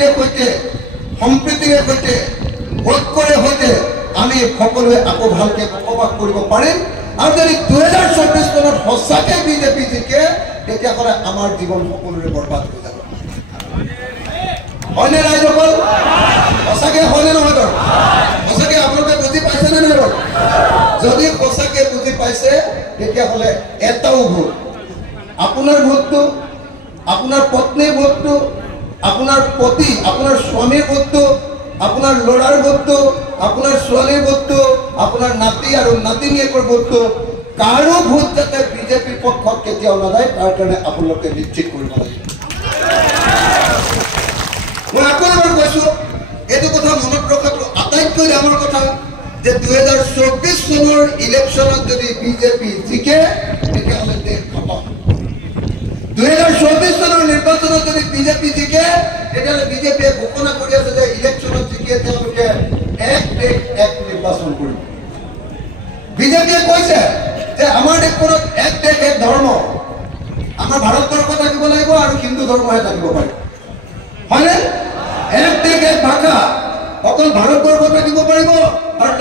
শান্তিৰে সৈতে সম্প্ৰীতিৰে সৈতে ঐক্যৰে সৈতে আমি সকলোৱে আকৌ ভালকে বসবাস কৰিব পাৰিম আৰু যদি 2024 চনত সঁচাকে বিজেপি জিকে তেতিয়াহ'লে আমাৰ জীৱন সকলোৰে বৰবাদ হৈ যাব হয়নে ৰাইজসকল সঁচাকে হয়নে নহয় বাৰু সঁচাকে আপোনালোকে বুজি পাইছেনে নাই বাৰু যদি সঁচাকে বুজি পাইছে তেতিয়াহ'লে এটাও ভোট আপোনাৰ ভোটটো আপোনাৰ পত্নীৰ ভোটটো আপোনাৰ পতি আপোনাৰ স্বামীৰ ভোটটো আপোনাৰ ল'ৰাৰ ভোটটো আপোনাৰ ছোৱালীৰ ভোটটো আপোনাৰ নাতি আৰু নাতিনীয়েকৰ ভোটটো কাৰো ভোট যাতে বিজেপিৰ পক্ষত কেতিয়াও নাযায় তাৰ কাৰণে আপোনালোকে নিশ্চিত কৰিব লাগিব মই আকৌ এবাৰ কৈছো এইটো কথা মনত ৰখাটো আটাইতকৈ ডাঙৰ কথা যে 2024 চনৰ ইলেকশ্যনত যদি বিজেপি জিকে তেতিয়াহ'লে দেশ খতম 2024 চনৰ নিৰ্বাচনত যদি বিজেপি জিকে তেতিয়াহ'লে বিজেপিয়ে ঘোষণা কৰি আছে যে ইলেকশ্যনত জিকিয়ে তেওঁলোকে এক দেশ এক নিৰ্বাচন কৰিব বিজেপিয়ে কৈছে যে আমাৰ দেশখনত এক দেশ এক ধৰ্ম আমাৰ ভাৰতবৰ্ষ থাকিব লাগিব আৰু হিন্দু ধৰ্মহে থাকিব পাৰিব হয়নে এক দেশ এক ভাষা অকল ভাৰতবৰ্ষ থাকিব পাৰিব আৰু